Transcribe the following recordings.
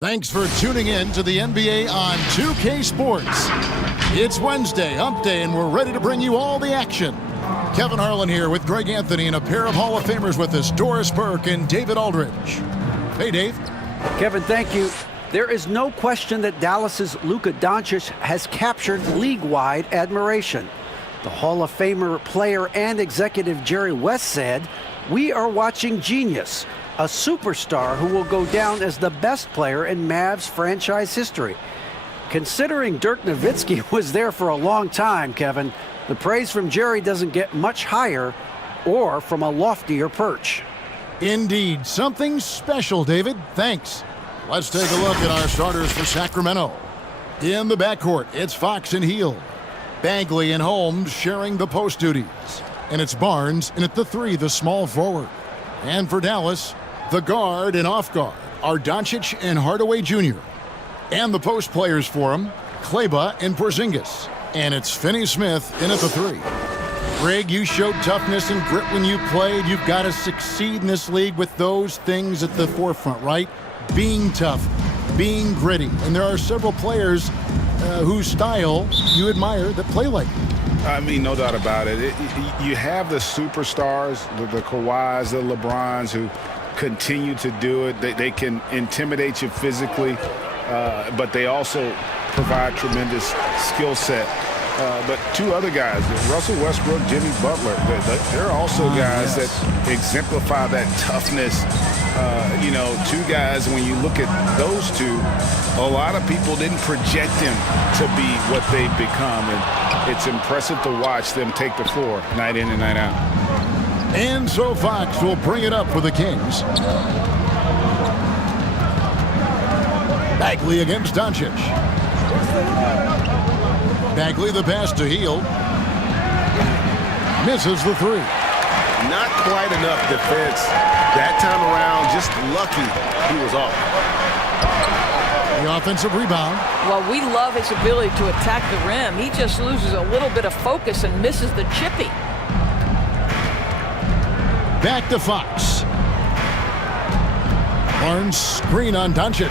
Thanks for tuning in to the NBA on 2K Sports. It's Wednesday, Hump Day, and we're ready to bring you all the action. Kevin Harlan here with Greg Anthony and a pair of Hall of Famers with us, Doris Burke and David Aldridge. Hey, Dave. Kevin, thank you. There is no question that Dallas's Luka Doncic has captured league-wide admiration. The Hall of Famer player and executive Jerry West said, "We are watching genius, a superstar who will go down as the best player in Mavs franchise history." Considering Dirk Nowitzki was there for a long time, Kevin, the praise from Jerry doesn't get much higher or from a loftier perch. Indeed, something special, David. Thanks. Let's take a look at our starters for Sacramento. In the backcourt, it's Fox and Hield. Bagley and Holmes sharing the post duties. And it's Barnes in at the three, the small forward. And for Dallas, the guard and off guard are Doncic and Hardaway Jr. And the post players for him, Kleba and Porzingis. And it's Finney-Smith in at the three. Greg, you showed toughness and grit when you played. You've got to succeed in this league with those things at the forefront, right? Being tough, being gritty. And there are several players whose style you admire that play like that. I mean, no doubt about it. You have the superstars, the Kawhis, the LeBrons, who continue to do it. They can intimidate you physically, but they also provide tremendous skill set. But two other guys, Russell Westbrook, Jimmy Butler, they're also guys that exemplify that toughness. Two guys, when you look at those two, a lot of people didn't project them to be what they've become. And it's impressive to watch them take the floor night in and night out. And so Fox will bring it up for the Kings. Bagley against Doncic. Bagley the pass to Hield. Misses the three. Not quite enough defense that time around. Just lucky he was off. The offensive rebound. Well, we love his ability to attack the rim. He just loses a little bit of focus and misses the chippy. Back to Fox. Barnes screen on Doncic.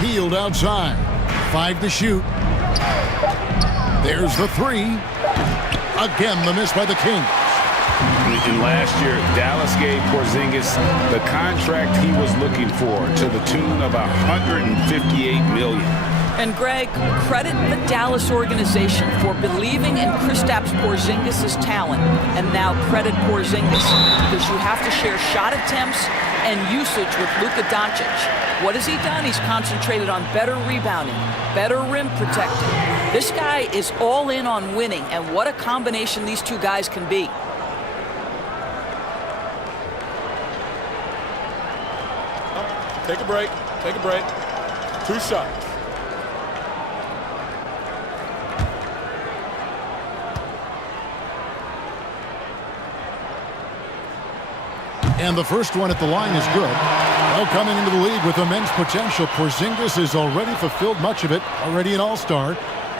Hield outside. 5 to shoot. There's the three. Again, the miss by the Kings. And last year, Dallas gave Porzingis the contract he was looking for to the tune of $158 million. And Greg, credit the Dallas organization for believing in Kristaps Porzingis' talent. And now credit Porzingis because you have to share shot attempts and usage with Luka Doncic. What has he done? He's concentrated on better rebounding, better rim protecting. This guy is all in on winning, and what a combination these two guys can be. Take a break. Take a break. 2 shots. And the first one at the line is good. Well, coming into the league with immense potential, Porzingis has already fulfilled much of it, already an all-star.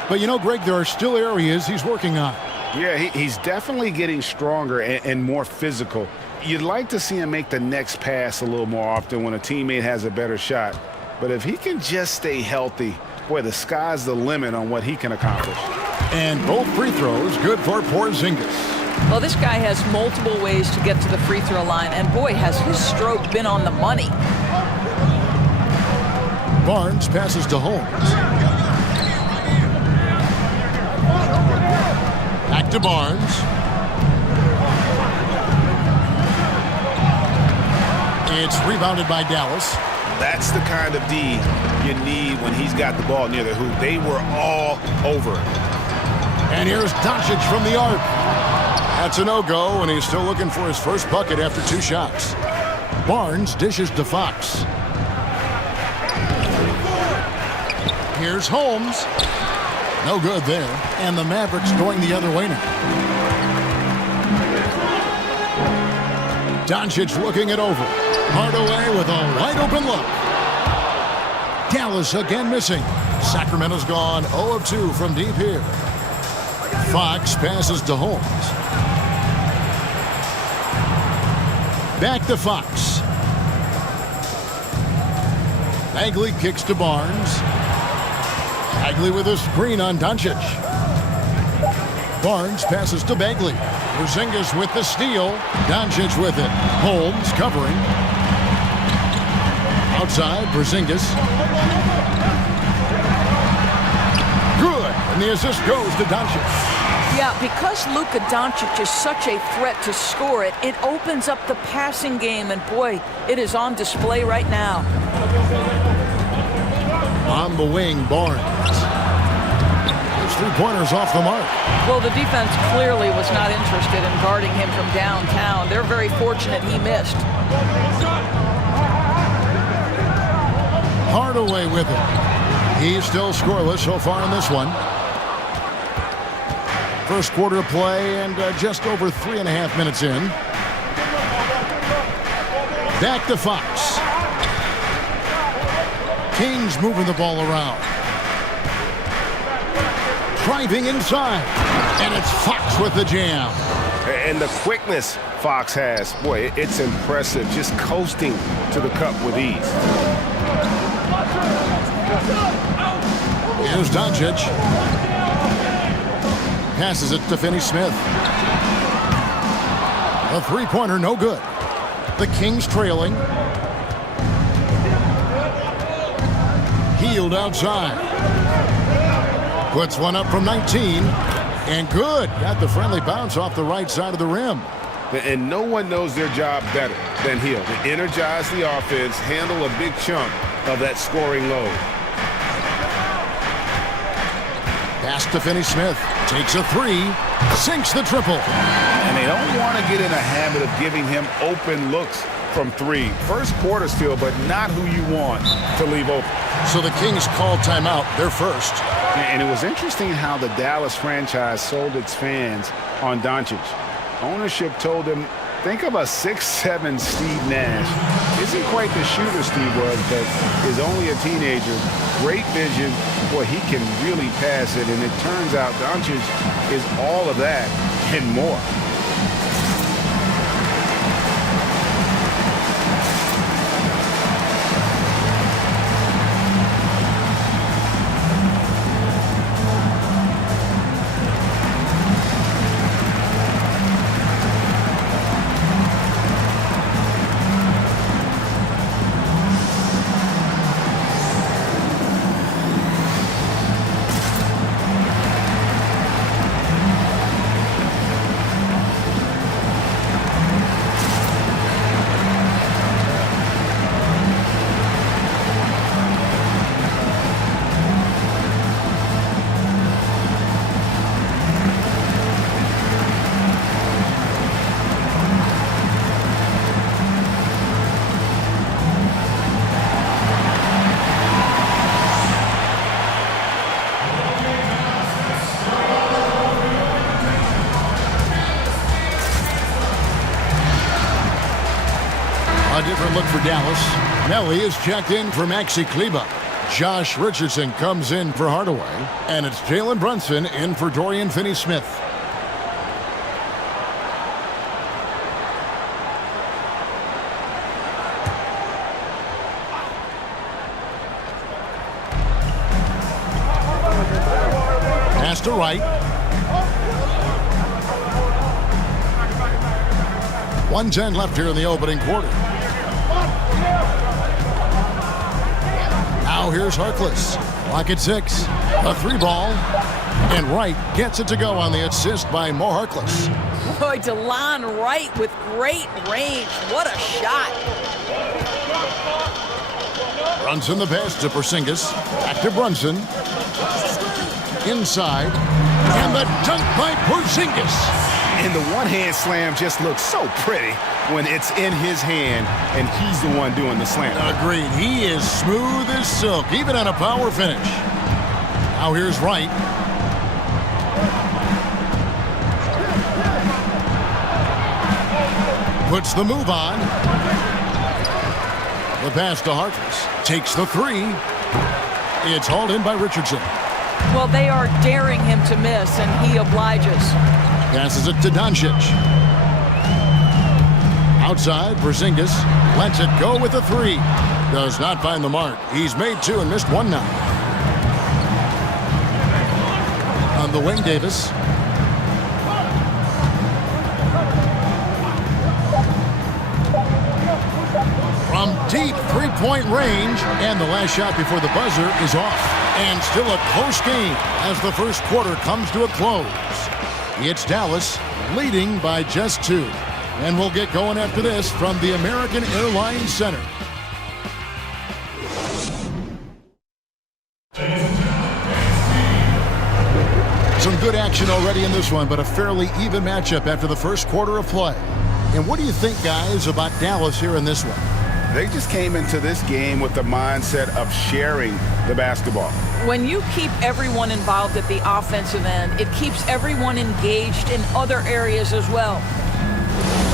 But you know, Greg, there are still areas he's working on. Yeah, he's definitely getting stronger and more physical. You'd like to see him make the next pass a little more often when a teammate has a better shot. But if he can just stay healthy, boy, the sky's the limit on what he can accomplish. And both free throws good for Porzingis. Well, this guy has multiple ways to get to the free throw line, and boy, has his stroke been on the money. Barnes passes to Holmes. Back to Barnes. It's rebounded by Dallas. That's the kind of D you need when he's got the ball near the hoop. They were all over it. And here's Doncic from the arc. That's a no-go, and he's still looking for his first bucket after 2 shots. Barnes dishes to Fox. Here's Holmes. No good there. And the Mavericks going the other way now. Doncic looking it over. Hardaway with a wide-open look. Dallas again missing. Sacramento's gone 0 of 2 from deep here. Fox passes to Holmes. Back to Fox. Bagley kicks to Barnes. Bagley with a screen on Doncic. Barnes passes to Bagley. Porzingis with the steal. Doncic with it. Holmes covering. Outside, Porzingis. Good. And the assist goes to Doncic. Yeah, because Luka Doncic is such a threat to score it, it opens up the passing game, and boy, it is on display right now. On the wing, Barnes. Those three-pointers off the mark. Well, the defense clearly was not interested in guarding him from downtown. They're very fortunate he missed. Hardaway with it. He's still scoreless so far in this one. First quarter play and just over 3.5 minutes in. Back to Fox. Kings moving the ball around. Driving inside. And it's Fox with the jam. And the quickness Fox has, boy, it's impressive. Just coasting to the cup with ease. Here's Doncic. Passes it to Finney-Smith. A three-pointer, no good. The Kings trailing. Hield outside. Puts one up from 19. And good. Got the friendly bounce off the right side of the rim. And no one knows their job better than Hill. To energize the offense, handle a big chunk of that scoring load. Pass to Finney-Smith. Takes a three. Sinks the triple. And they don't want to get in a habit of giving him open looks from three. First quarter still, but not who you want to leave open. So the Kings call timeout. They're first. And it was interesting how the Dallas franchise sold its fans on Doncic. Ownership told them, think of a 6'7" Steve Nash. Isn't quite the shooter Steve was, but is only a teenager. Great vision. Boy, he can really pass it. And it turns out Doncic is all of that and more. A different look for Dallas. Nelly is checked in for Maxi Kleba. Josh Richardson comes in for Hardaway. And it's Jalen Brunson in for Dorian Finney-Smith. Pass to Wright. 1:10 left here in the opening quarter. Now here's Harkless. Clock at 6. A three ball. And Wright gets it to go on the assist by Mo Harkless. Boy, DeLon Wright with great range. What a shot. Brunson the pass to Porzingis. Back to Brunson. Inside. And the dunk by Porzingis. And the one-hand slam just looks so pretty when it's in his hand and he's the one doing the slam. Agreed. He is smooth as silk, even on a power finish. Now here's Wright. Puts the move on. The pass to Harkless. Takes the three. It's hauled in by Richardson. Well, they are daring him to miss, and he obliges. Passes it to Doncic. Outside, Porzingis lets it go with a three. Does not find the mark. He's made 2 and missed 1 now. On the wing, Davis. From deep three-point range, and the last shot before the buzzer is off. And still a close game as the first quarter comes to a close. It's Dallas leading by just 2. And we'll get going after this from the American Airlines Center. Some good action already in this one, but a fairly even matchup after the first quarter of play. And what do you think, guys, about Dallas here in this one? They just came into this game with the mindset of sharing the basketball. When you keep everyone involved at the offensive end, it keeps everyone engaged in other areas as well.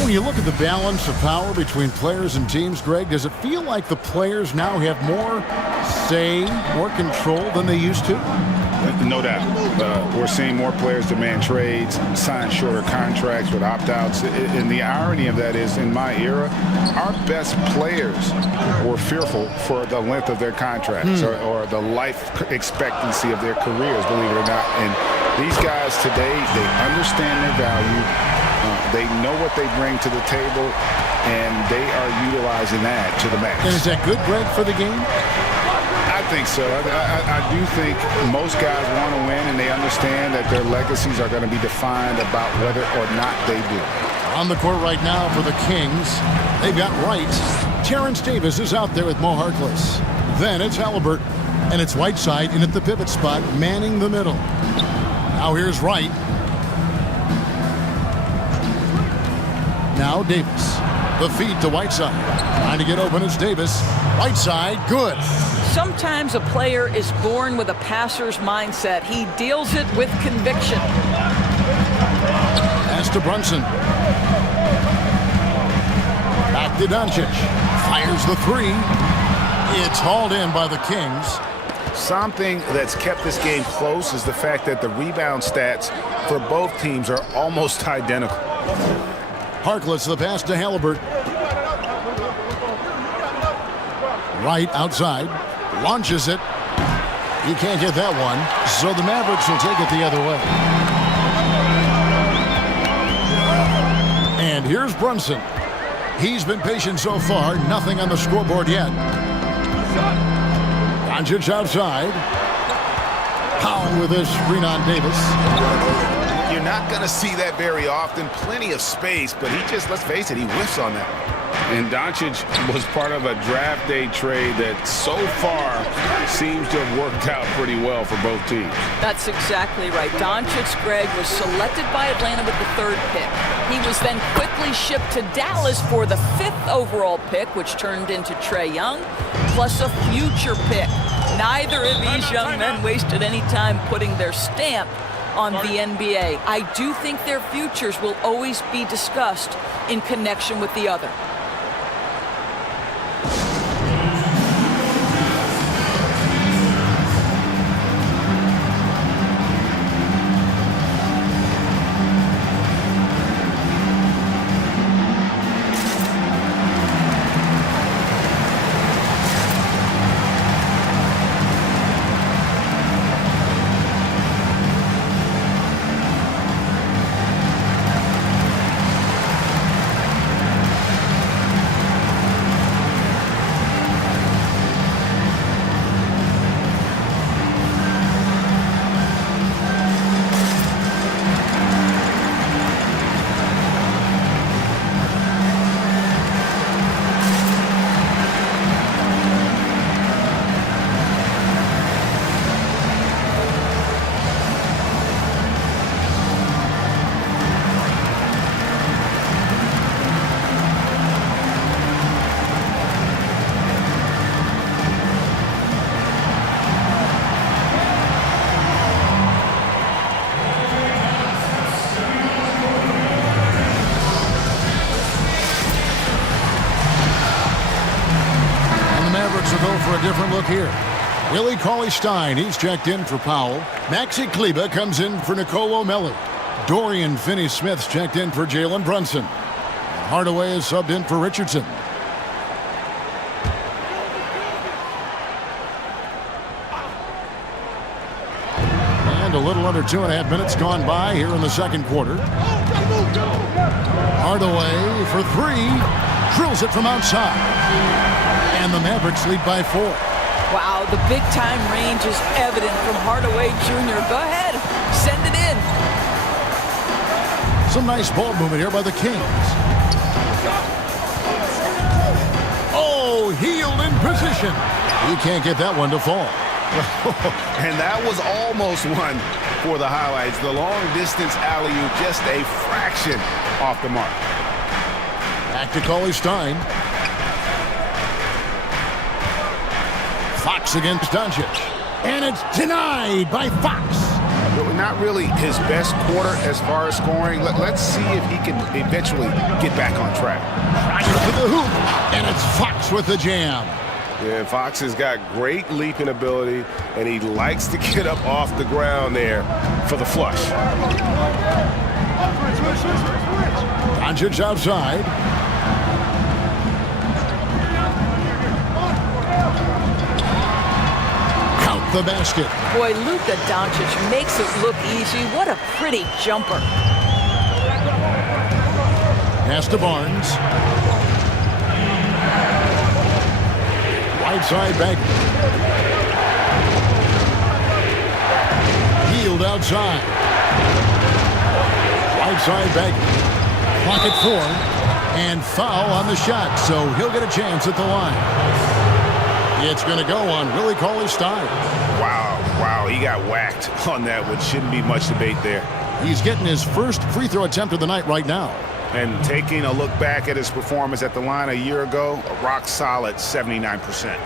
When you look at the balance of power between players and teams, Greg, does it feel like the players now have more say, more control than they used to? No doubt. We're seeing more players demand trades, sign shorter contracts with opt-outs. And the irony of that is, in my era, our best players were fearful for the length of their contracts or the life expectancy of their careers, believe it or not. And these guys today, they understand their value. They know what they bring to the table, and they are utilizing that to the max. And is that good, Greg, for the game? I think so. I do think most guys want to win, and they understand that their legacies are going to be defined about whether or not they do. On the court right now for the Kings, they've got Wright. Terrence Davis is out there with Mo Harkless. Then it's Halliburton, and it's Whiteside in at the pivot spot, manning the middle. Now here's Wright. Now Davis. The feed to Whiteside. Trying to get open is Davis. Whiteside, good. Sometimes a player is born with a passer's mindset. He deals it with conviction. Pass to Brunson. Back to Doncic. Fires the 3. It's hauled in by the Kings. Something that's kept this game close is the fact that the rebound stats for both teams are almost identical. Harkless, the pass to Halliburton. Wright outside. Launches it. He can't get that one, so the Mavericks will take it the other way. And here's Brunson. He's been patient so far. Nothing on the scoreboard yet. Doncic outside. Powell with his screen on Davis. You're not going to see that very often. Plenty of space, but he just, let's face it, he whiffs on that. And Doncic was part of a draft day trade that so far seems to have worked out pretty well for both teams. That's exactly right. Doncic, Greg, was selected by Atlanta with the 3rd pick. He was then quickly shipped to Dallas for the 5th overall pick, which turned into Trae Young, plus a future pick. Neither of these young men wasted any time putting their stamp on the NBA. I do think their futures will always be discussed in connection with the other. For a different look here. Willie Cauley-Stein, he's checked in for Powell. Maxi Kleber comes in for Nicole O'Malley. Dorian Finney-Smith's checked in for Jalen Brunson. Hardaway is subbed in for Richardson. and a little under 2.5 minutes gone by here in the second quarter. Hardaway for three. Drills it from outside. And the Mavericks lead by 4. Wow, the big-time range is evident from Hardaway Jr. Go ahead, send it in. Some nice ball movement here by the Kings. Oh, Hield in position. He can't get that one to fall. And that was almost one for the highlights. The long-distance alley-oop, just a fraction off the mark. Back to Cauley-Stein. Fox against Doncic. And it's denied by Fox. Not really his best quarter as far as scoring. Let's see if he can eventually get back on track. Right to the hoop. And it's Fox with the jam. Yeah, Fox has got great leaping ability, and he likes to get up off the ground there for the flush. Doncic outside. Count the basket. Boy, Luka Doncic makes it look easy. What a pretty jumper. Pass to Barnes. Right side back. Hield outside. Right side back. Clock at 4. And foul on the shot, so he'll get a chance at the line. It's going to go on Willie Cauley-Stein. Wow, he got whacked on that one. Shouldn't be much debate there. He's getting his first free throw attempt of the night right now. And taking a look back at his performance at the line a year ago, a rock solid 79%.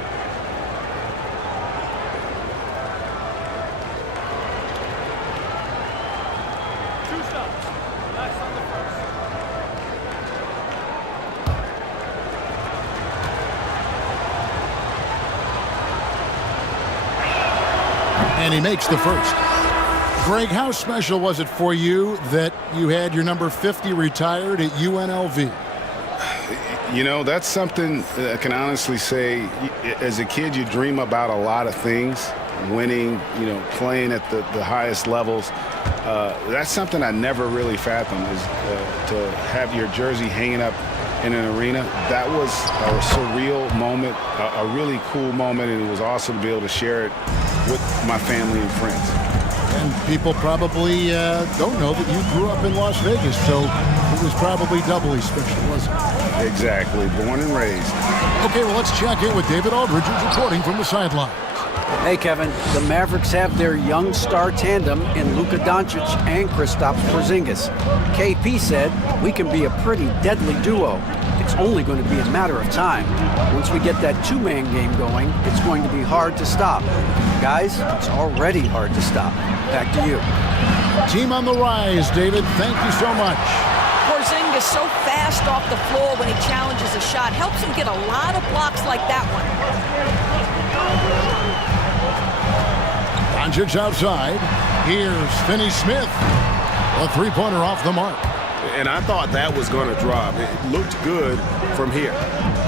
And he makes the first. Greg, how special was it for you that you had your number 50 retired at UNLV? You know, that's something I can honestly say. As a kid, you dream about a lot of things. Winning, you know, playing at the highest levels. That's something I never really fathomed, is to have your jersey hanging up in an arena. That was a surreal moment, a really cool moment, and it was awesome to be able to share it with my family and friends. And people probably don't know that you grew up in Las Vegas, so it was probably doubly special, wasn't it? Exactly. Born and raised. Okay, well, let's check in with David Aldridge, who's reporting from the sideline. Hey, Kevin. The Mavericks have their young star tandem in Luka Doncic and Kristaps Porzingis. KP said, "We can be a pretty deadly duo. It's only going to be a matter of time. Once we get that two-man game going, it's going to be hard to stop." Guys, it's already hard to stop. Back to you. Team on the rise, David. Thank you so much. Porzingis so fast off the floor when he challenges a shot. Helps him get a lot of blocks like that one. Doncic outside. Here's Finney-Smith. A three-pointer off the mark. And I thought that was going to drop. It looked good from here.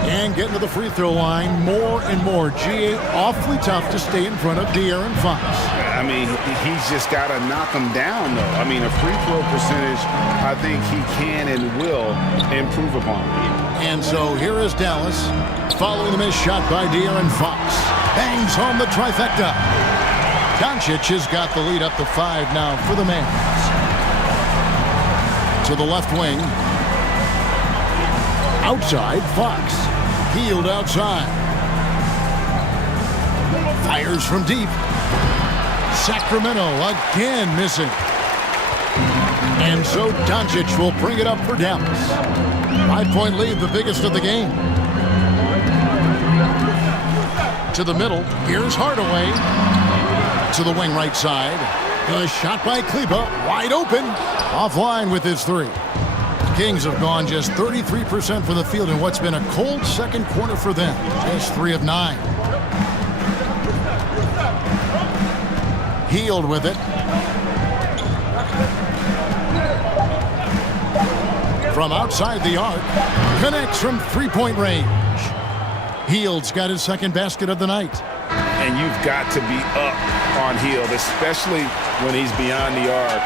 And getting to the free throw line more and more. GA awfully tough to stay in front of De'Aaron Fox. I mean, he's just got to knock them down, though. I mean, a free throw percentage, I think he can and will improve upon. And so here is Dallas following the missed shot by De'Aaron Fox. Bangs home the trifecta. Doncic has got the lead up to 5 now for the Mavs. To the left wing. Outside, Fox. Hield outside. Fires from deep. Sacramento again missing. And so Doncic will bring it up for Dallas. 5-point lead, the biggest of the game. To the middle. Here's Hardaway. To the wing right side. The shot by Kleber, wide open. Offline with his three. Kings have gone just 33% from the field in what's been a cold second quarter for them. Just 3 of 9. Hield with it. From outside the arc. Connects from three-point range. Hield's got his second basket of the night. And you've got to be up on Hield, especially when he's beyond the arc.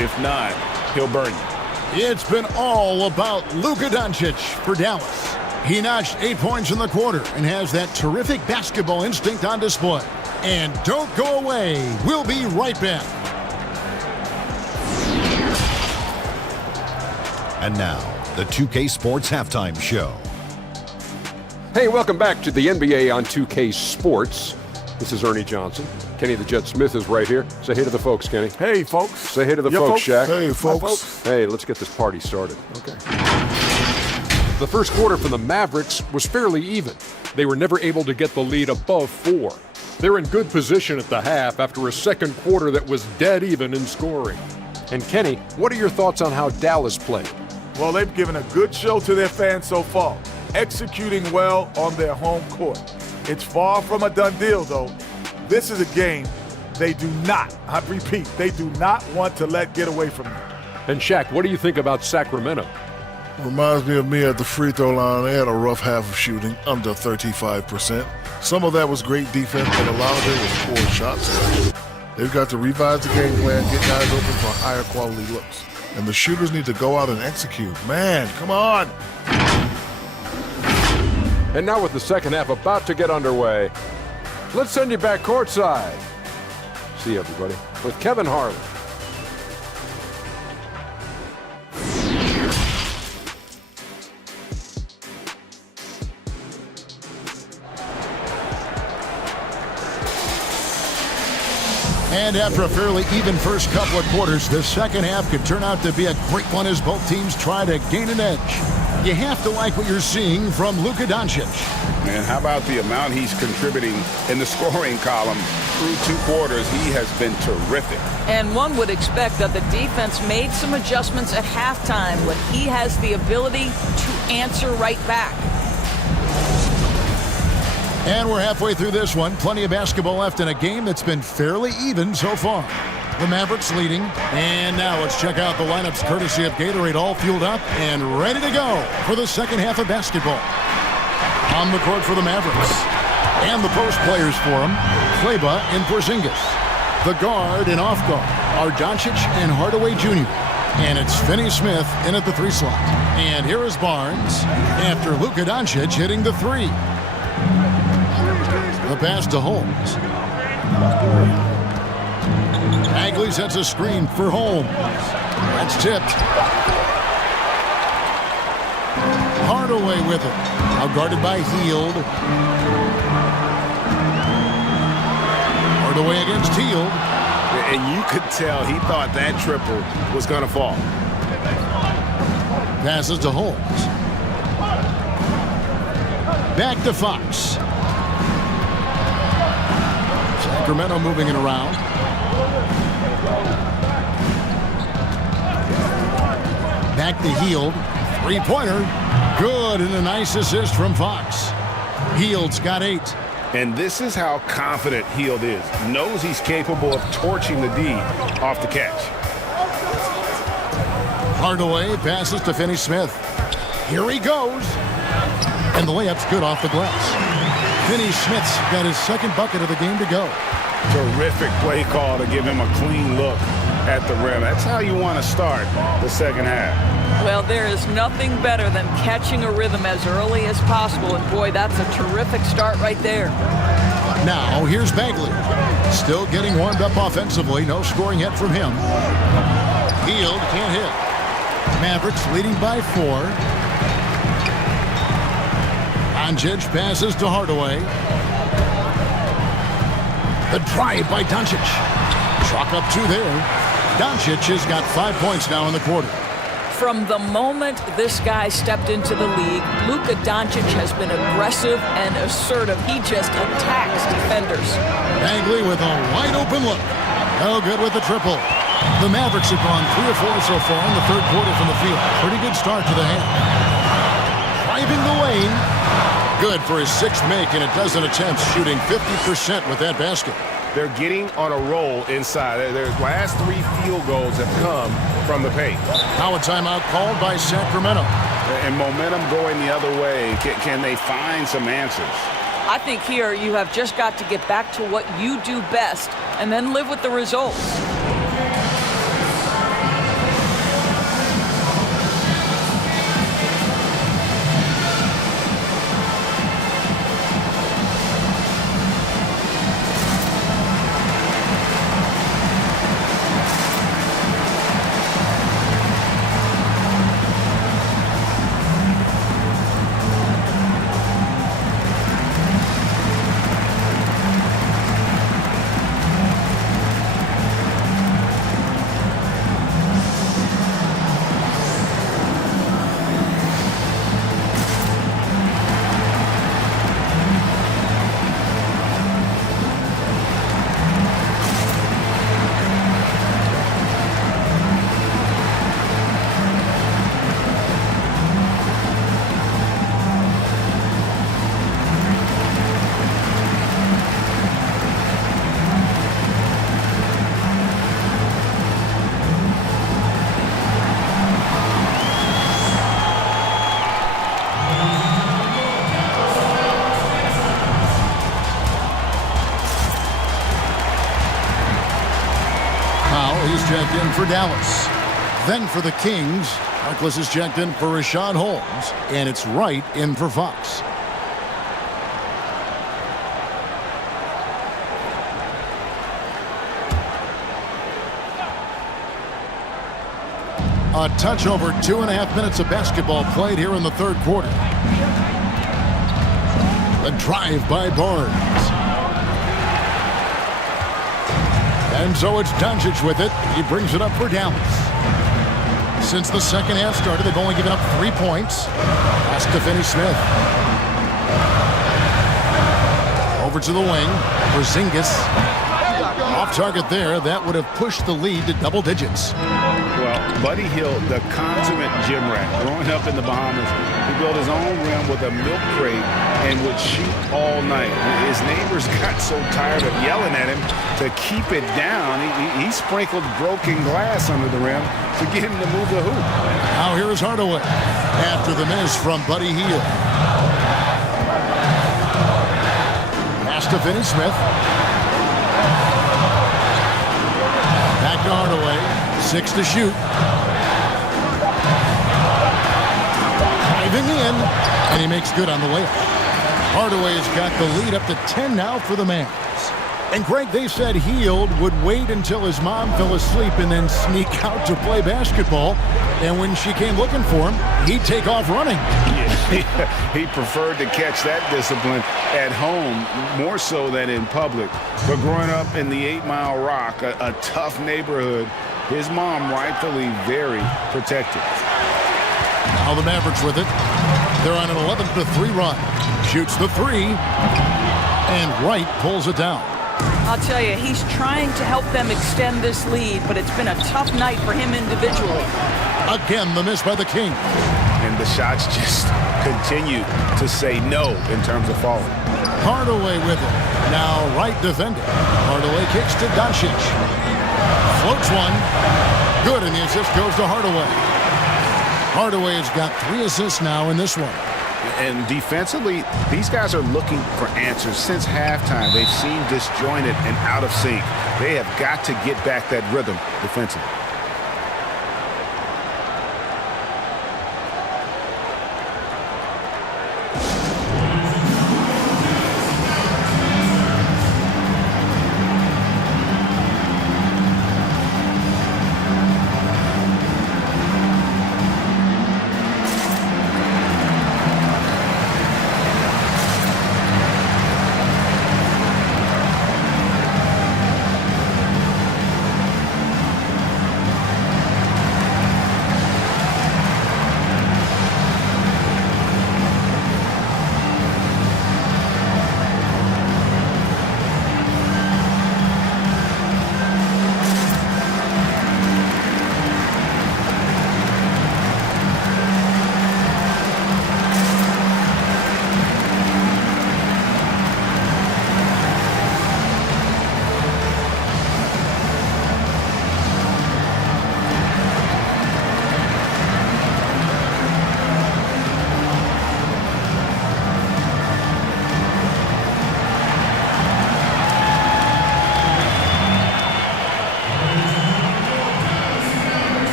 If not, he'll burn you. It's been all about Luka Doncic for Dallas. He notched 8 points in the quarter and has that terrific basketball instinct on display. And don't go away. We'll be right back. And now, the 2K Sports Halftime Show. Hey, welcome back to the NBA on 2K Sports. This is Ernie Johnson. Kenny the Jet Smith is right here. Say hey to the folks, Kenny. Hey, folks. Say hey to the folks, Shaq. Hey, folks. Hey, let's get this party started. Okay. The first quarter for the Mavericks was fairly even. They were never able to get the lead above 4. They're in good position at the half after a second quarter that was dead even in scoring. And Kenny, what are your thoughts on how Dallas played? Well, they've given a good show to their fans so far, executing well on their home court. It's far from a done deal, though. This is a game they do not, I repeat, they do not want to let get away from them. And Shaq, what do you think about Sacramento? Reminds me of me at the free throw line. They had a rough half of shooting, under 35%. Some of that was great defense, but a lot of it was poor shots. They've got to revise the game plan, get guys open for higher quality looks. And the shooters need to go out and execute. Man, come on. And now with the second half about to get underway, let's send you back courtside. See you, everybody, with Kevin Harlan. And after a fairly even first couple of quarters, the second half could turn out to be a great one as both teams try to gain an edge. You have to like what you're seeing from Luka Doncic. And how about the amount he's contributing in the scoring column? Through 2 quarters, he has been terrific. And one would expect that the defense made some adjustments at halftime, but he has the ability to answer right back. And we're halfway through this one. Plenty of basketball left in a game that's been fairly even so far. The Mavericks leading. And now let's check out the lineups courtesy of Gatorade, all fueled up and ready to go for the second half of basketball. On the court for the Mavericks. And the post players for them, Kleba and Porzingis. The guard and off guard are Doncic and Hardaway Jr. And it's Finney-Smith in at the 3 slot. And here is Barnes after Luka Doncic hitting the 3. The pass to Holmes. Bagley sets a screen for Holmes. That's tipped. Hardaway with it. Now guarded by Hield. Hardaway against Hield. And you could tell he thought that triple was going to fall. Passes to Holmes. Back to Fox. Sacramento moving it around. Back to Hield. 3-pointer. Good, and a nice assist from Fox. Hield's got 8. And this is how confident Hield is. Knows he's capable of torching the D off the catch. Hardaway passes to Finney-Smith. Here he goes. And the layup's good off the glass. Finney-Smith's got his second bucket of the game to go. Terrific play call to give him a clean look at the rim. That's how you want to start the second half. Well, there is nothing better than catching a rhythm as early as possible. And boy, that's a terrific start right there. Now, here's Bagley. Still getting warmed up offensively. No scoring yet from him. Hield can't hit. Mavericks leading by 4. Doncic passes to Hardaway. The drive by Doncic. Chalk up 2 there. Doncic has got 5 points now in the quarter. From the moment this guy stepped into the league, Luka Doncic has been aggressive and assertive. He just attacks defenders. Bagley with a wide open look. No good with the triple. The Mavericks have gone 3 or 4 so far in the third quarter from the field. Pretty good start to the half. Driving the lane. Good for his 6th make in a dozen attempts, shooting 50% with that basket. They're getting on a roll inside. Their last 3 field goals have come from the paint. Now a timeout called by Sacramento. And momentum going the other way. Can they find some answers? I think here you have just got to get back to what you do best and then live with the results. He's checked in for Dallas. Then for the Kings, Harkless is checked in for Rashawn Holmes, and it's Wright in for Fox. A touch over 2.5 minutes of basketball played here in the third quarter. A drive by Barnes. And so it's Doncic with it. He brings it up for Dallas. Since the second half started, they've only given up 3 points. Pass to Finney-Smith. Over to the wing. Porzingis. Off target there. That would have pushed the lead to double digits. Well, Buddy Hield, the consummate gym rat, growing up in the Bahamas, he built his own rim with a milk crate and would shoot all night. His neighbors got so tired of yelling at him to keep it down. He sprinkled broken glass under the rim to get him to move the hoop. Now here is Hardaway after the miss from Buddy Hield. Pass to Finney-Smith. Back to Hardaway. 6 to shoot. Diving in, and he makes good on the layup. Hardaway has got the lead up to 10 now for the Mavs. And Greg, they said Hield would wait until his mom fell asleep and then sneak out to play basketball. And when she came looking for him, he'd take off running. Yeah, he preferred to catch that discipline at home more so than in public. But growing up in the 8 Mile Rock, a tough neighborhood, his mom rightfully very protective. Now the Mavericks with it. They're on an 11-3 run. Shoots the 3. And Wright pulls it down. I'll tell you, he's trying to help them extend this lead, but it's been a tough night for him individually. Again, the miss by the Kings. And the shots just continue to say no in terms of falling. Hardaway with it. Now Wright defending. Hardaway kicks to Doncic. Floats one. Good, and the assist goes to Hardaway. Hardaway has got 3 assists now in this one. And defensively, these guys are looking for answers. Since halftime, they've seemed disjointed and out of sync. They have got to get back that rhythm defensively.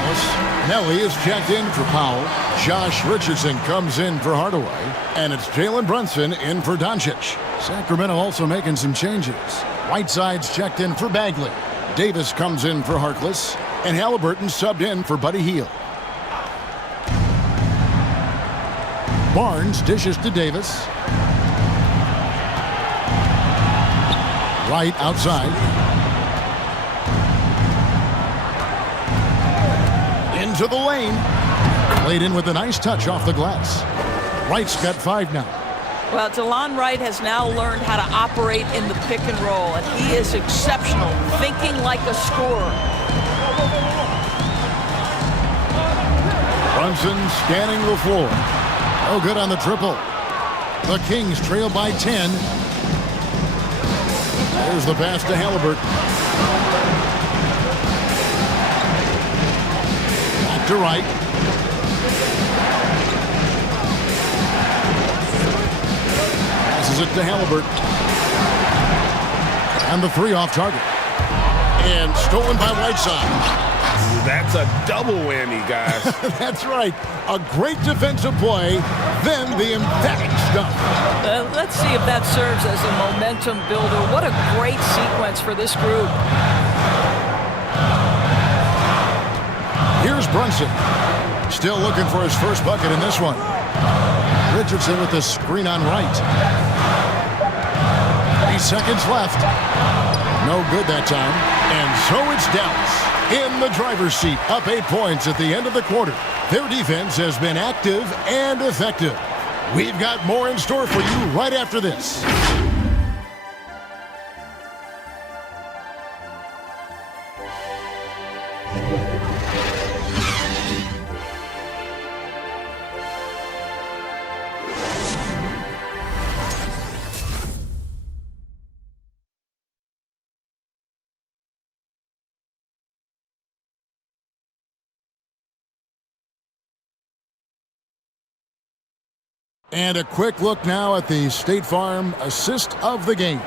Dallas. Nelly is checked in for Powell. Josh Richardson comes in for Hardaway. And it's Jalen Brunson in for Doncic. Sacramento also making some changes. Whiteside's checked in for Bagley. Davis comes in for Harkless. And Halliburton subbed in for Buddy Hield. Barnes dishes to Davis. Wright outside. Into the lane. Laid in with a nice touch off the glass. Wright's got 5 now. Well, Delon Wright has now learned how to operate in the pick and roll, and he is exceptional, thinking like a scorer. Brunson scanning the floor. Oh, good on the triple. The Kings trail by 10. There's the pass to Halliburton. Back to Wright. Passes it to Halliburton. And the 3 off target. And stolen by Whiteside. That's a double whammy, guys. That's right. A great defensive play, then the emphatic stuff. Let's see if that serves as a momentum builder. What a great sequence for this group. Here's Brunson. Still looking for his first bucket in this one. Richardson with the screen on Wright. 3 seconds left. No good that time. And so it's Dallas in the driver's seat, up 8 points at the end of the quarter. Their defense has been active and effective. We've got more in store for you right after this. And a quick look now at the State Farm assist of the game.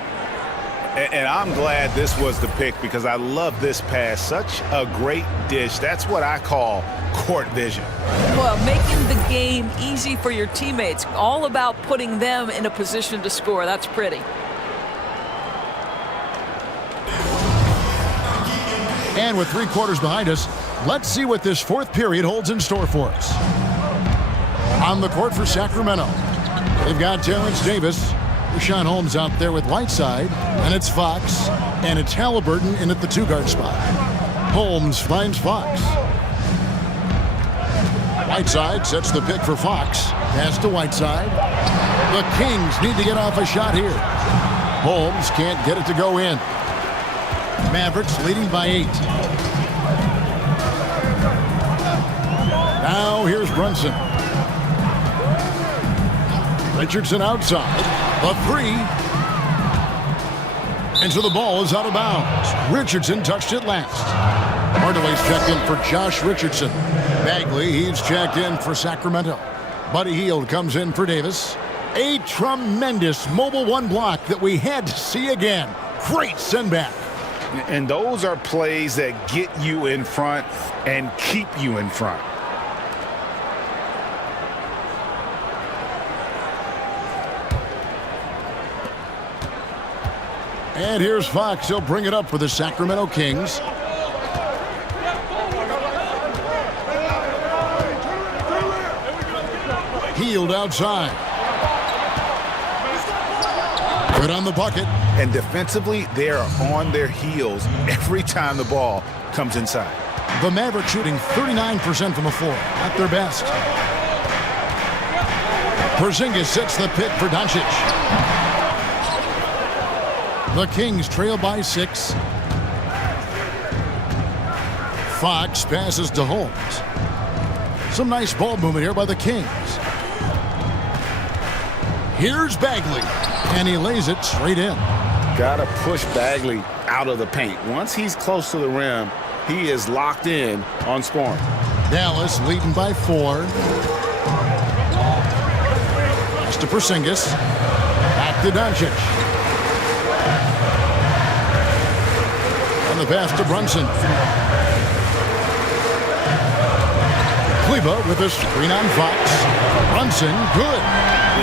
And I'm glad this was the pick because I love this pass. Such a great dish. That's what I call court vision. Well, making the game easy for your teammates. All about putting them in a position to score. That's pretty. And with 3 quarters behind us, let's see what this 4th period holds in store for us. On the court for Sacramento, they've got Terrence Davis. Rashawn Holmes out there with Whiteside. And it's Fox. And it's Halliburton in at the 2-guard spot. Holmes finds Fox. Whiteside sets the pick for Fox. Pass to Whiteside. The Kings need to get off a shot here. Holmes can't get it to go in. Mavericks leading by 8. Now here's Brunson. Richardson outside. A 3. And so the ball is out of bounds. Richardson touched it last. Hardaway's checked in for Josh Richardson. Bagley, he's checked in for Sacramento. Buddy Hield comes in for Davis. A tremendous mobile 1 block that we had to see again. Great send back. And those are plays that get you in front and keep you in front. And here's Fox. He'll bring it up for the Sacramento Kings. Hield outside. Good on the bucket. And defensively, they are on their heels every time the ball comes inside. The Mavericks shooting 39% from the floor. At their best. Porzingis sets the pick for Doncic. The Kings trail by 6. Fox passes to Holmes. Some nice ball movement here by the Kings. Here's Bagley, and he lays it straight in. Gotta push Bagley out of the paint. Once he's close to the rim, he is locked in on scoring. Dallas leading by 4. Pass to Porzingis. Back to Doncic. And the pass to Brunson. Reba with a screen on Fox. Brunson, good.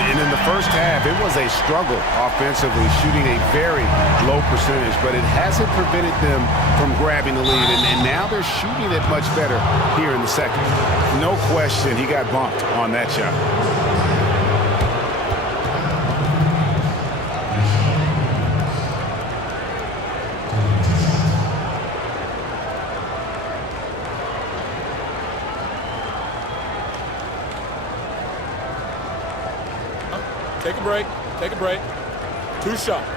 And in the first half, it was a struggle offensively, shooting a very low percentage, but it hasn't prevented them from grabbing the lead, and now they're shooting it much better here in the second. No question he got bumped on that shot. Take a break. Take a break. 2 shots.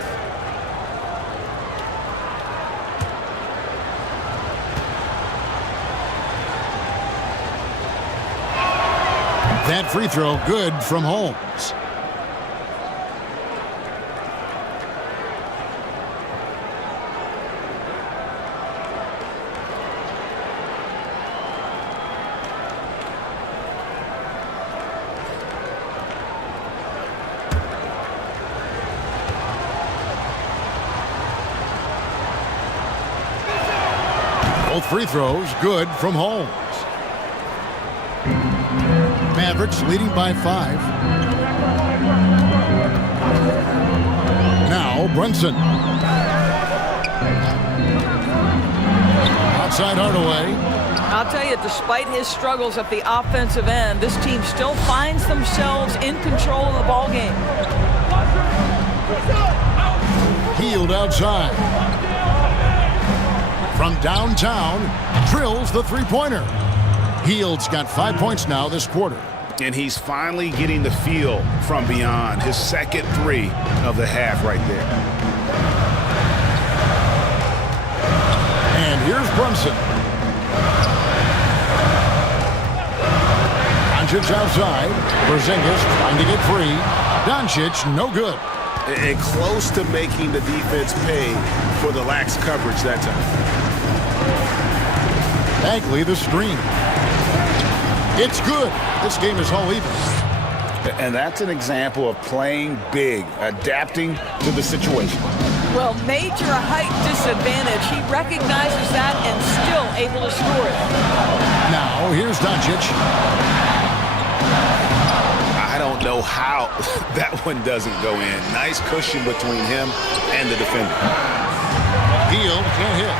That free throw good from Holmes. Both free throws good from Holmes. Mavericks leading by 5. Now Brunson. Outside Hardaway. I'll tell you, despite his struggles at the offensive end, this team still finds themselves in control of the ball game. Healed outside. From downtown, drills the three-pointer. Hield's got 5 points now this quarter. And he's finally getting the feel from beyond. His second 3 of the half right there. And here's Brunson. Doncic outside. Porzingis trying to get free. Doncic no good. And close to making the defense pay for the lax coverage that time. Bagley the screen. It's good. This game is all even. And that's an example of playing big, adapting to the situation. Well, major height disadvantage. He recognizes that and still able to score it. Now, here's Doncic. I don't know how that one doesn't go in. Nice cushion between him and the defender. Hield can't hit.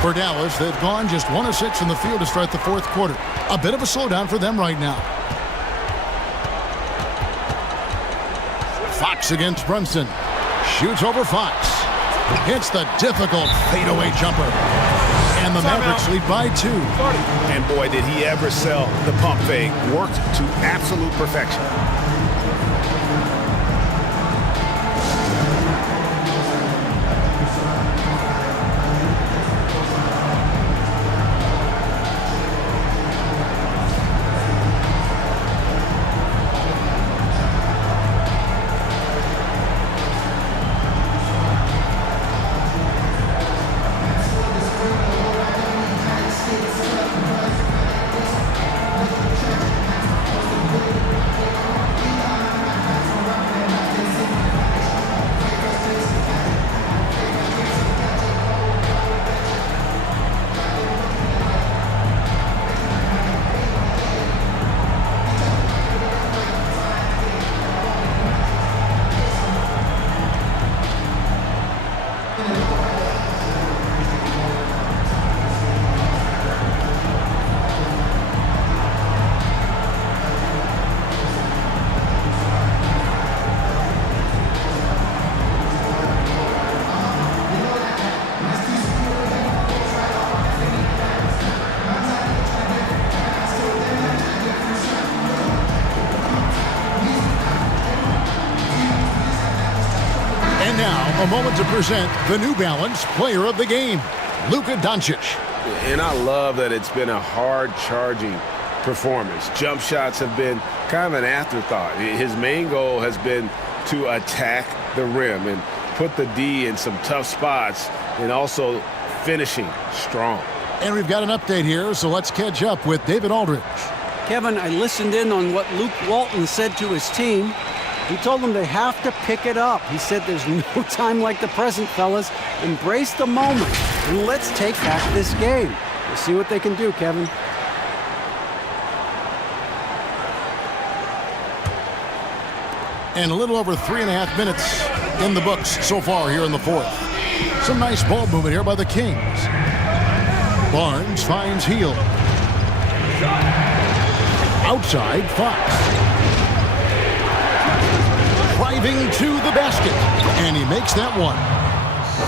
For Dallas, they've gone just 1 of 6 in the field to start the fourth quarter. A bit of a slowdown for them right now. Fox against Brunson. Shoots over Fox. Hits the difficult fadeaway jumper. And the Mavericks lead by 2. And boy, did he ever sell the pump fake. Worked to absolute perfection. A moment to present the New Balance Player of the Game, Luka Doncic. And I love that it's been a hard-charging performance. Jump shots have been kind of an afterthought. His main goal has been to attack the rim and put the D in some tough spots and also finishing strong. And we've got an update here, so let's catch up with David Aldridge. Kevin, I listened in on what Luke Walton said to his team. He told them they have to pick it up. He said there's no time like the present, fellas. Embrace the moment, and let's take back this game. We'll see what they can do, Kevin. And a little over 3.5 minutes in the books so far here in the fourth. Some nice ball movement here by the Kings. Barnes finds Hield. Outside, Fox. Driving to the basket. And he makes that one.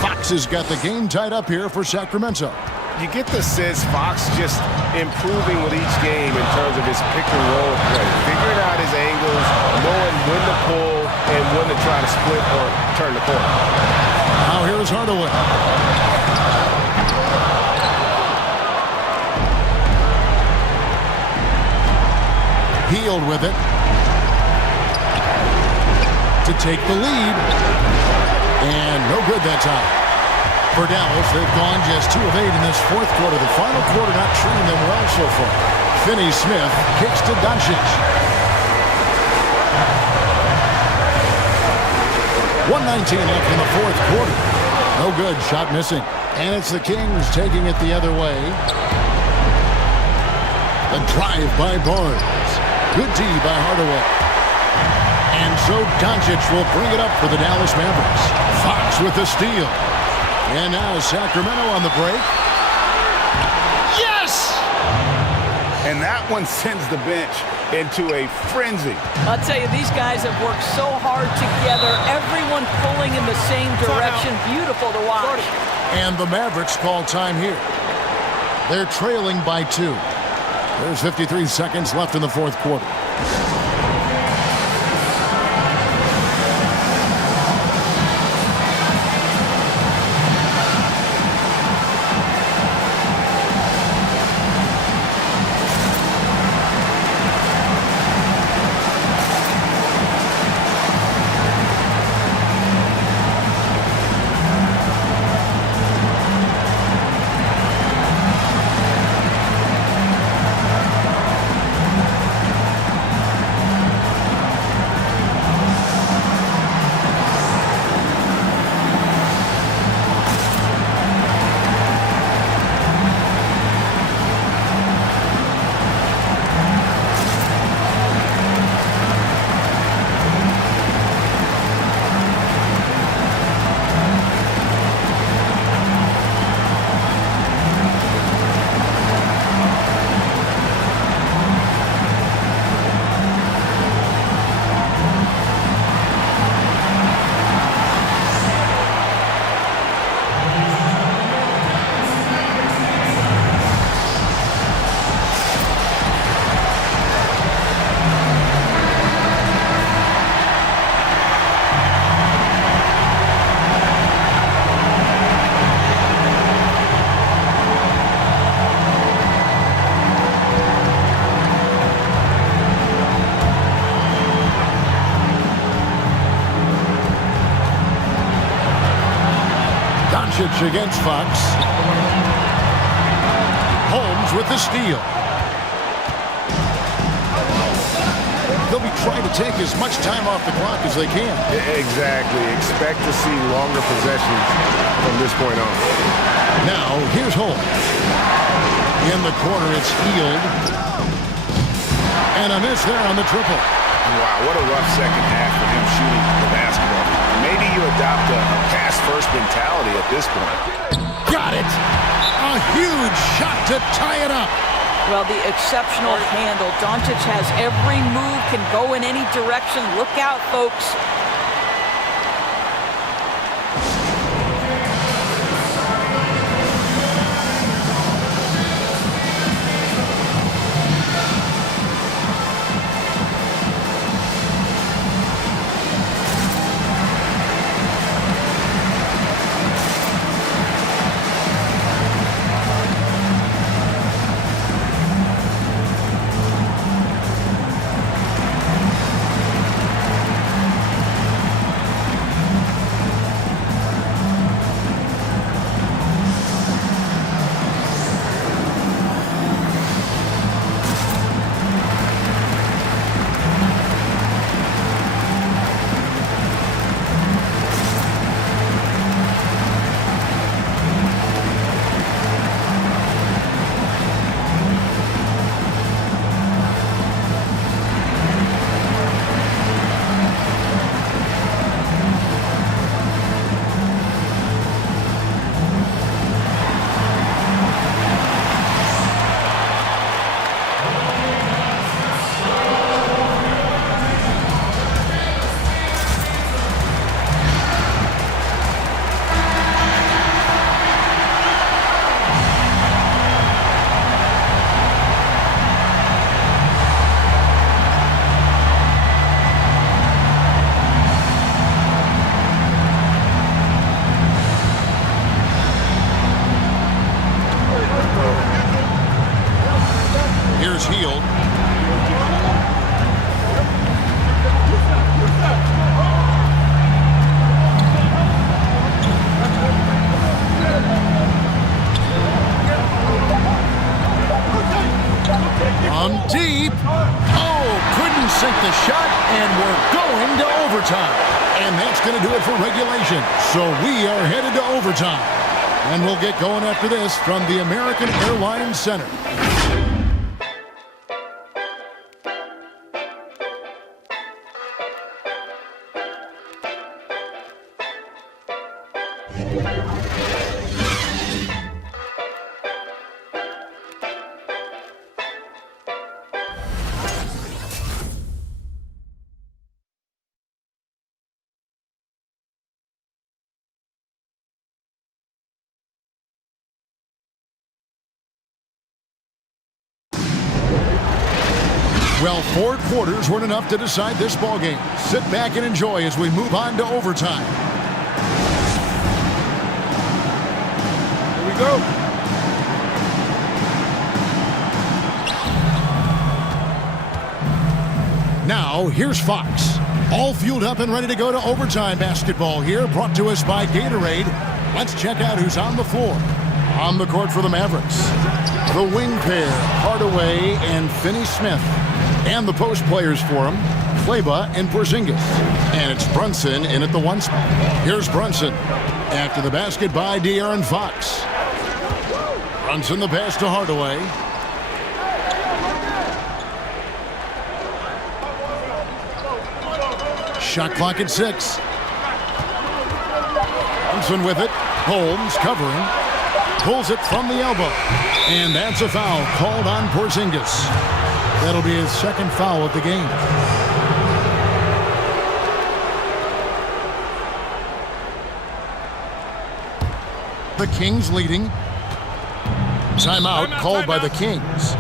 Fox has got the game tied up here for Sacramento. You get the sense Fox just improving with each game in terms of his pick and roll play. Figuring out his angles, knowing when to pull and when to try to split or turn the corner. Now here's Hardaway. Hield with it. To take the lead. And no good that time. For Dallas, they've gone just 2 of 8 in this fourth quarter. The final quarter not treating them well so far. Finney-Smith kicks to Doncic. 1:19 left in the fourth quarter. No good, shot missing. And it's the Kings taking it the other way. A drive by Barnes. Good D by Hardaway. And so Doncic will bring it up for the Dallas Mavericks. Fox with the steal. And now Sacramento on the break. Yes! And that one sends the bench into a frenzy. I'll tell you, these guys have worked so hard together. Everyone pulling in the same direction. Beautiful to watch. And the Mavericks call time here. They're trailing by 2. There's 53 seconds left in the fourth quarter. Doncic against Fox. Holmes with the steal. They'll be trying to take as much time off the clock as they can. Exactly. Expect to see longer possessions from this point on. Now, here's Holmes. In the corner, it's Hield. And a miss there on the triple. Wow, what a rough second half for him shooting the basketball. Maybe you adopt a pass-first mentality at this point. Got it! A huge shot to tie it up. Well, the exceptional handle. Doncic has every move, can go in any direction. Look out, folks. deep. Oh, couldn't sink the shot, and we're going to overtime. And that's going to do it for regulation. So we are headed to overtime. And we'll get going after this from the American Airlines Center. Well, 4 quarters weren't enough to decide this ballgame. Sit back and enjoy as we move on to overtime. Here we go. Now, here's Fox. All fueled up and ready to go to overtime basketball here, brought to us by Gatorade. Let's check out who's on the floor. On the court for the Mavericks, the wing pair, Hardaway and Finney-Smith. And the post players for him, Kleba and Porzingis. And it's Brunson in at the 1 spot. Here's Brunson. After the basket by De'Aaron Fox. Brunson the pass to Hardaway. Shot clock at 6. Brunson with it. Holmes covering. Pulls it from the elbow. And that's a foul called on Porzingis. That'll be his 2nd foul of the game. The Kings leading. Timeout called by the Kings.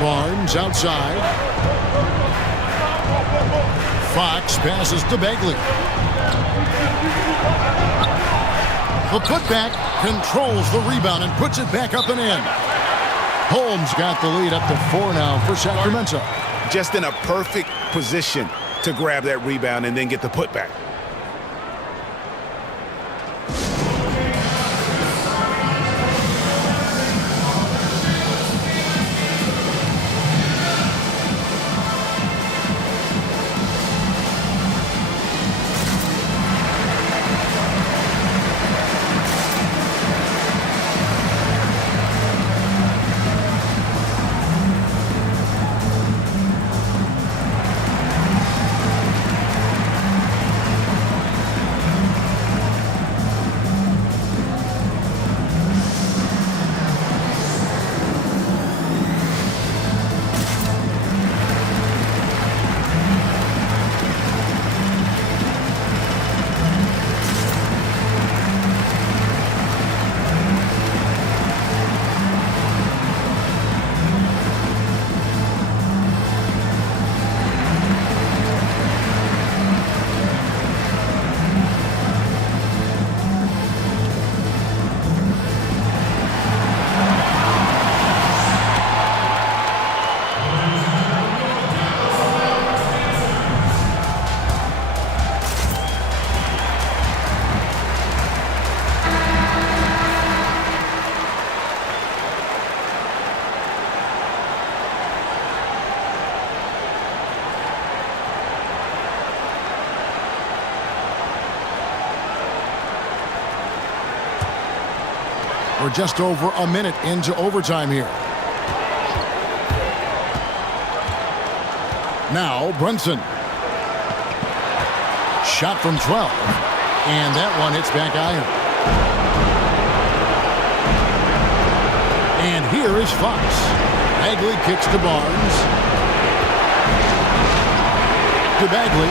Barnes outside. Fox passes to Begley. The putback controls the rebound and puts it back up and in. Holmes got the lead up to 4 now for Sacramento. Just in a perfect position to grab that rebound and then get the putback. We're just over a minute into overtime here. Now Brunson. Shot from 12. And that one hits back iron. And here is Fox. Bagley kicks to Barnes. To Bagley.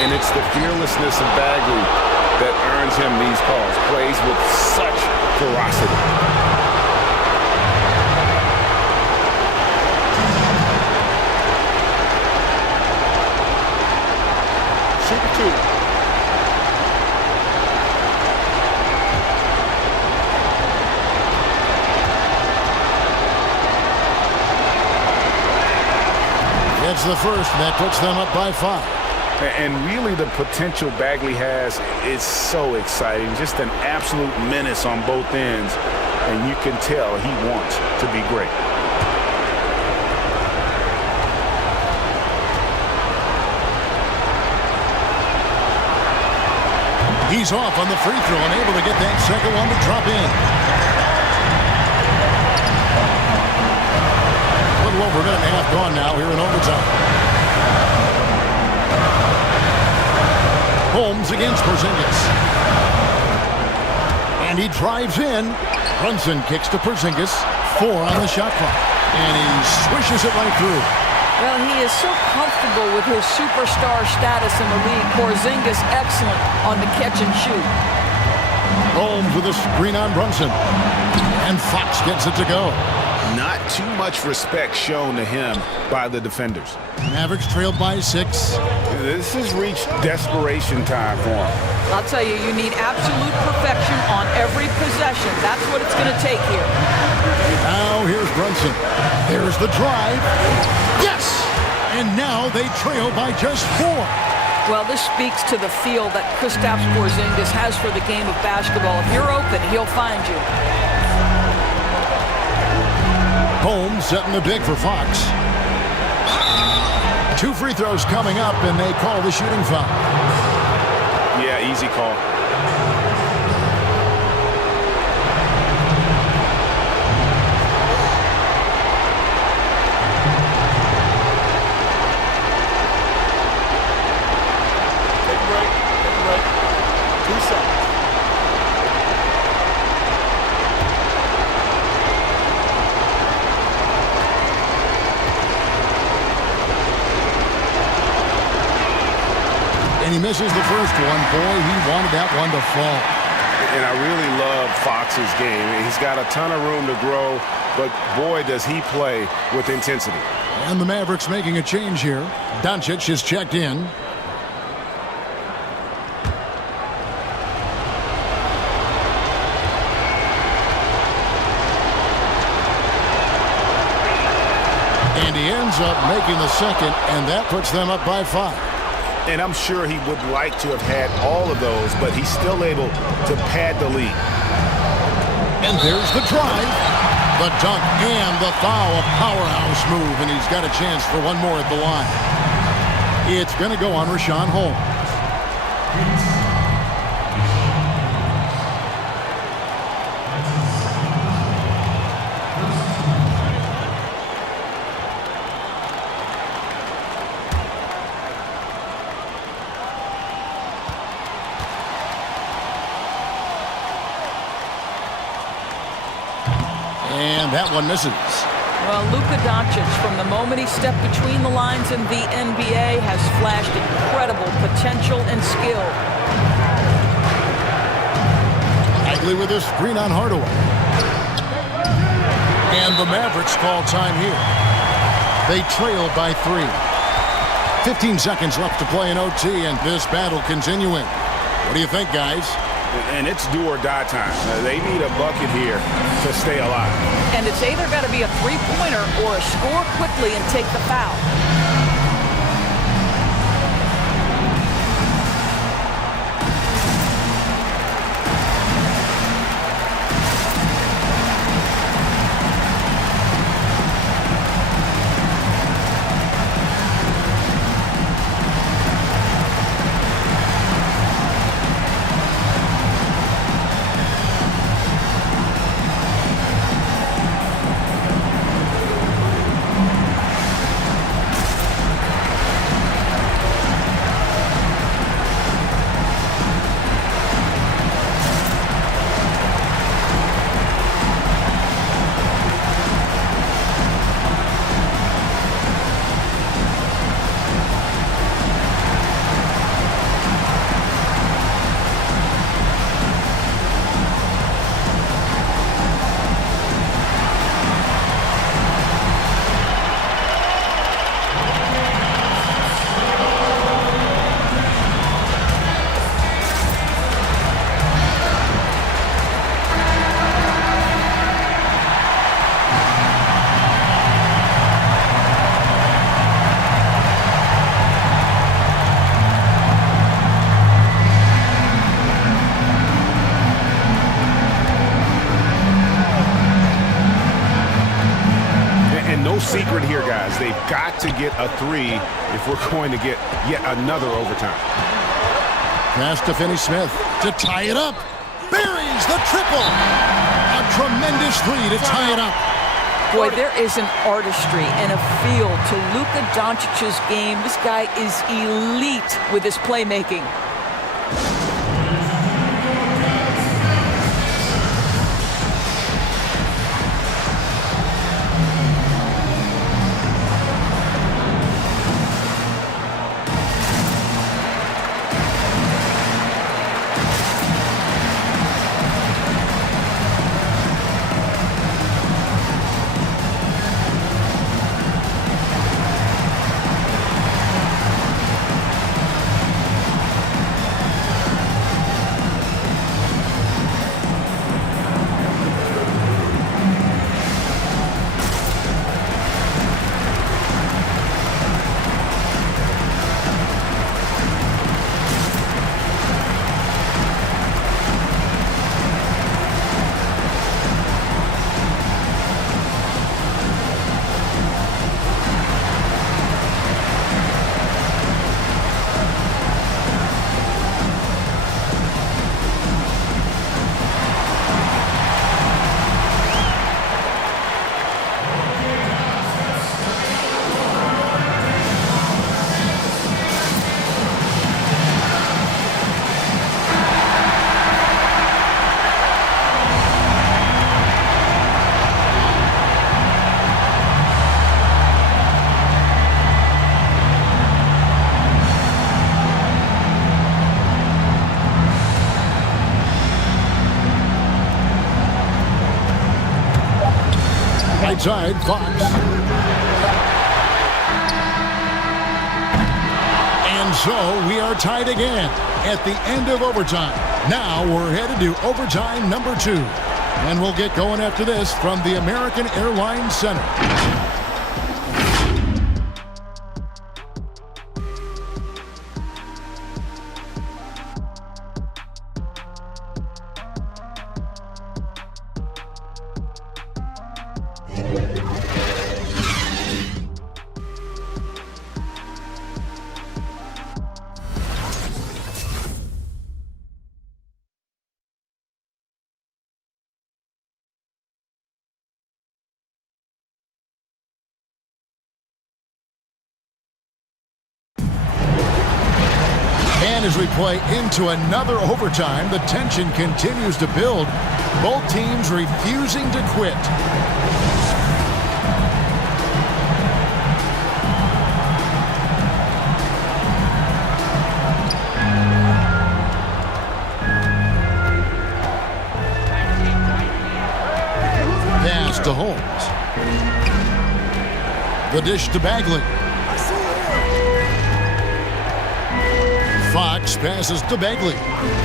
And it's the fearlessness of Bagley that earns him these calls. Plays with such ferocity. Super 2. That's the first, and that puts them up by 5. And really the potential Bagley has is so exciting. Just an absolute menace on both ends. And you can tell he wants to be great. He's off on the free throw and able to get that second one to drop in. A little over a minute and a half gone now here in overtime. Holmes against Porzingis. And he drives in. Brunson kicks to Porzingis. 4 on the shot clock. And he swishes it right through. Well, he is so comfortable with his superstar status in the league. Porzingis excellent on the catch and shoot. Holmes with a screen on Brunson. And Fox gets it to go. Not too much respect shown to him by the defenders. Mavericks trailed by 6. This has reached desperation time for him. I'll tell you, you need absolute perfection on every possession. That's what it's going to take here. Now here's Brunson. There's the drive. Yes! And now they trail by just 4. Well, this speaks to the feel that Kristaps Porzingis has for the game of basketball. If you're open, he'll find you. Holmes setting the big for Fox. 2 free throws coming up, and they call the shooting foul. Yeah, easy call. Take a break. Take a break. 2 seconds. And he misses the first one. Boy, he wanted that one to fall. And I really love Fox's game. He's got a ton of room to grow, but boy, does he play with intensity. And the Mavericks making a change here. Doncic is checked in. And he ends up making the second, and that puts them up by 5. And I'm sure he would like to have had all of those, but he's still able to pad the lead. And there's the drive, the dunk, and the foul. A powerhouse move, and he's got a chance for one more at the line. It's going to go on Rashawn Holmes. And that one misses. Well, Luka Doncic, from the moment he stepped between the lines in the NBA, has flashed incredible potential and skill. Bagley with a screen on Hardaway. And the Mavericks call time here. They trail by 3. 15 seconds left to play in OT, and this battle continuing. What do you think, guys? And it's do or die time. They need a bucket here to stay alive. And it's either got to be a three-pointer or a score quickly and take the foul. secret here, guys. They've got to get a 3 if we're going to get yet another overtime. Pass to Finney-Smith to tie it up. Buries the triple. A tremendous 3 to tie it up. Boy, there is an artistry and a feel to Luka Doncic's game. This guy is elite with his playmaking. Right side, Fox. And so we are tied again at the end of overtime. Now we're headed to overtime number 2. And we'll get going after this from the American Airlines Center. And as we play into another overtime, the tension continues to build. Both teams refusing to quit. Pass to Holmes. The dish to Bagley. Fox passes to Bagley.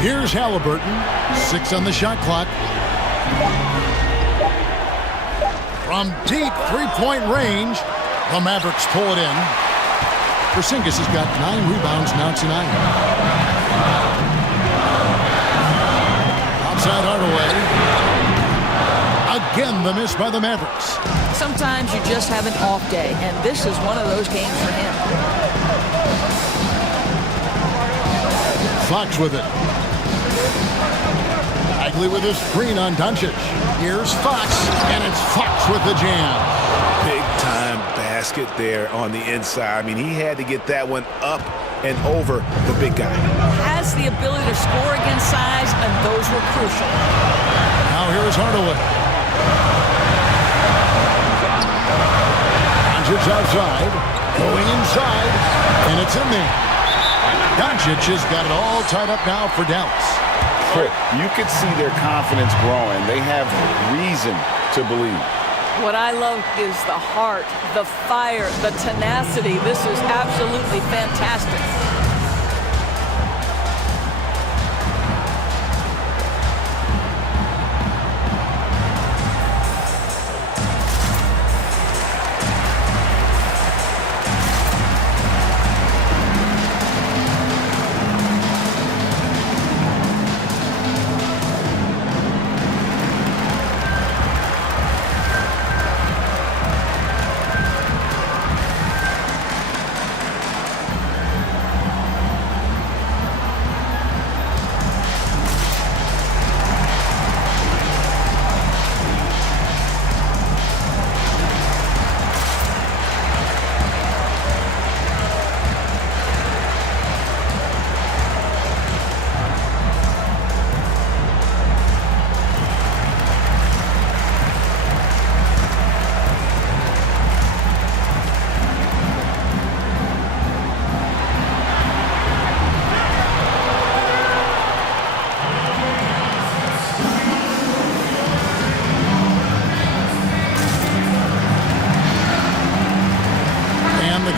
Here's Halliburton. 6 on the shot clock. From deep three-point range, the Mavericks pull it in. Porzingis has got 9 rebounds now tonight. Outside Hardaway. Again, the miss by the Mavericks. Sometimes you just have an off day, and this is one of those games for him. Fox with it. Bagley with his screen on Doncic. Here's Fox, and it's Fox with the jam. Big-time basket there on the inside. I mean, he had to get that one up and over the big guy. Has the ability to score against size, and those were crucial. Now here is Hardaway. Doncic outside, going inside, and it's in there. Doncic has got it all tied up now for Dallas. You could see their confidence growing. They have reason to believe. What I love is the heart, the fire, the tenacity. This is absolutely fantastic.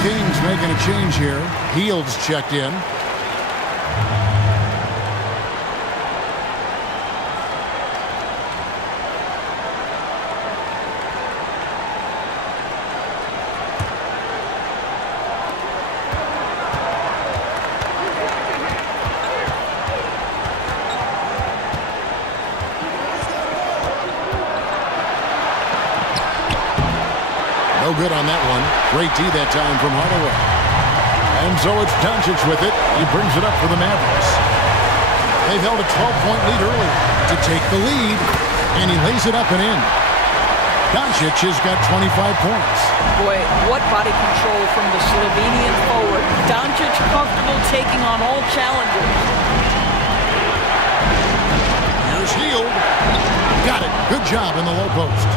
Kings making a change here. Hield's checked in. No good on that one. Great D that time from Hardaway. And so it's Doncic with it. He brings it up for the Mavericks. They've held a 12-point lead early to take the lead, and he lays it up and in. Doncic has got 25 points. Boy, what body control from the Slovenian forward. Doncic comfortable taking on all challengers. Here's Hield. Got it. Good job in the low post.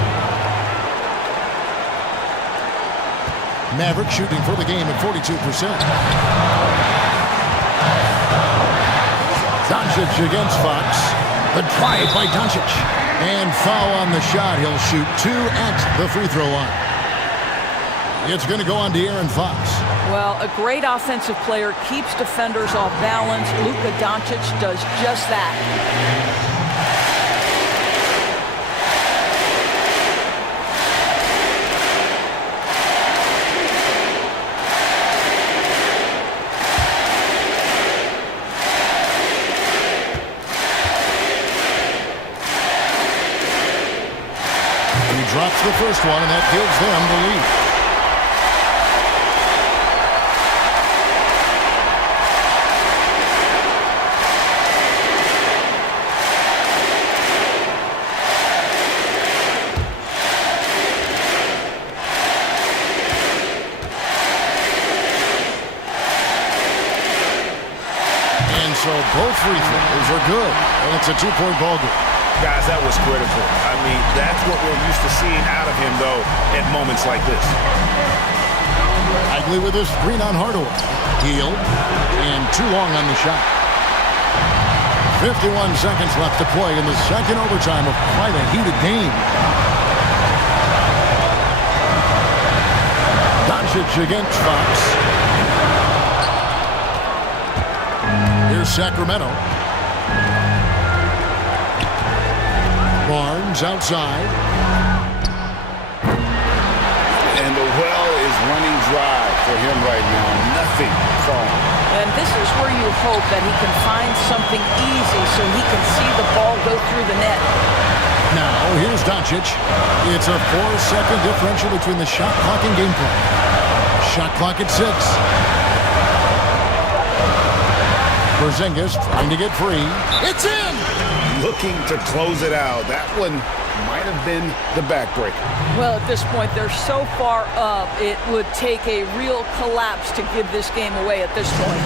Mavericks shooting for the game at 42%. Doncic against Fox. The drive by Doncic. And foul on the shot. He'll shoot 2 at the free throw line. It's going to go on to Aaron Fox. Well, a great offensive player keeps defenders off balance. Luka Doncic does just that. Drops the first one, and that gives them the lead. And so both free throws are good, and it's a 2-point ball game. Guys, that was critical. I mean, that's what we're used to seeing out of him, though, at moments like this. Bagley with his screen on Hardaway. Hield, and too long on the shot. 51 seconds left to play in the second overtime of quite a heated game. Doncic against Fox. Here's Sacramento. Barnes outside. And the well is running dry for him right now. Nothing falling. And this is where you hope that he can find something easy so he can see the ball go through the net. Now, here's Doncic. It's a 4-second differential between the shot clock and game clock. Shot clock at 6. Porzingis trying to get free. It's in! Looking to close it out. That one might have been the backbreaker. Well, at this point, they're so far up, it would take a real collapse to give this game away at this point.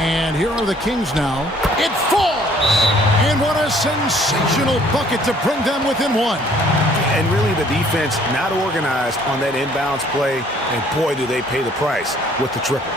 And here are the Kings now. It falls! And what a sensational bucket to bring them within one. And really the defense not organized on that inbounds play, and boy, do they pay the price with the triple.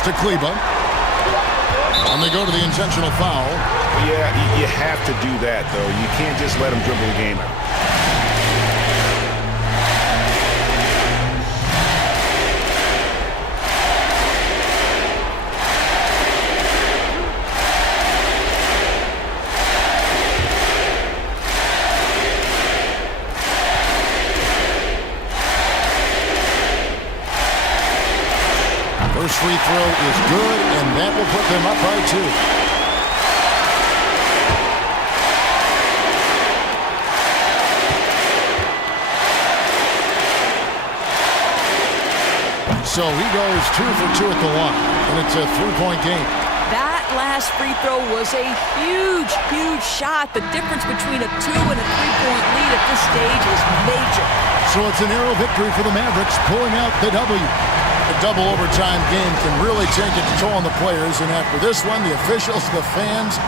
To Kleba. And they go to the intentional foul. Yeah, you have to do that, though. You can't just let them dribble the game out. First free throw is good, and that will put them up by 2. So he goes 2 for 2 at the line, and it's a 3-point game. That last free throw was a huge, huge shot. The difference between a 2 and a 3-point lead at this stage is major. So it's a narrow victory for the Mavericks, pulling out the W. The double overtime game can really take its toll on the players, and after this one, the officials, the fans,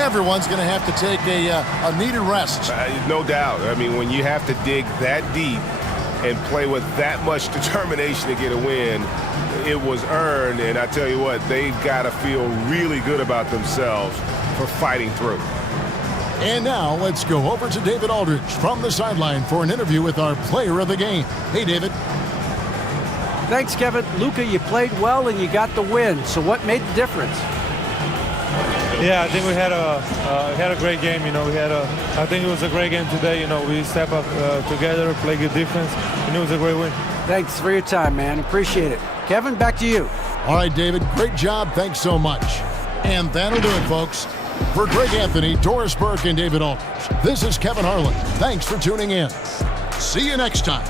everyone's going to have to take a needed rest. No doubt. I mean, when you have to dig that deep and play with that much determination to get a win, it was earned, and I tell you what, they've got to feel really good about themselves for fighting through. And now let's go over to David Aldridge from the sideline for an interview with our player of the game. Hey, David. Thanks, Kevin. Luka, you played well and you got the win. So what made the difference? Yeah, I think we had a great game. I think it was a great game today. We step up together, play good defense, and it was a great win. Thanks for your time, man. Appreciate it. Kevin, back to you. All right, David. Great job. Thanks so much. And that'll do it, folks. For Greg Anthony, Doris Burke, and David Aldridge, this is Kevin Harlan. Thanks for tuning in. See you next time.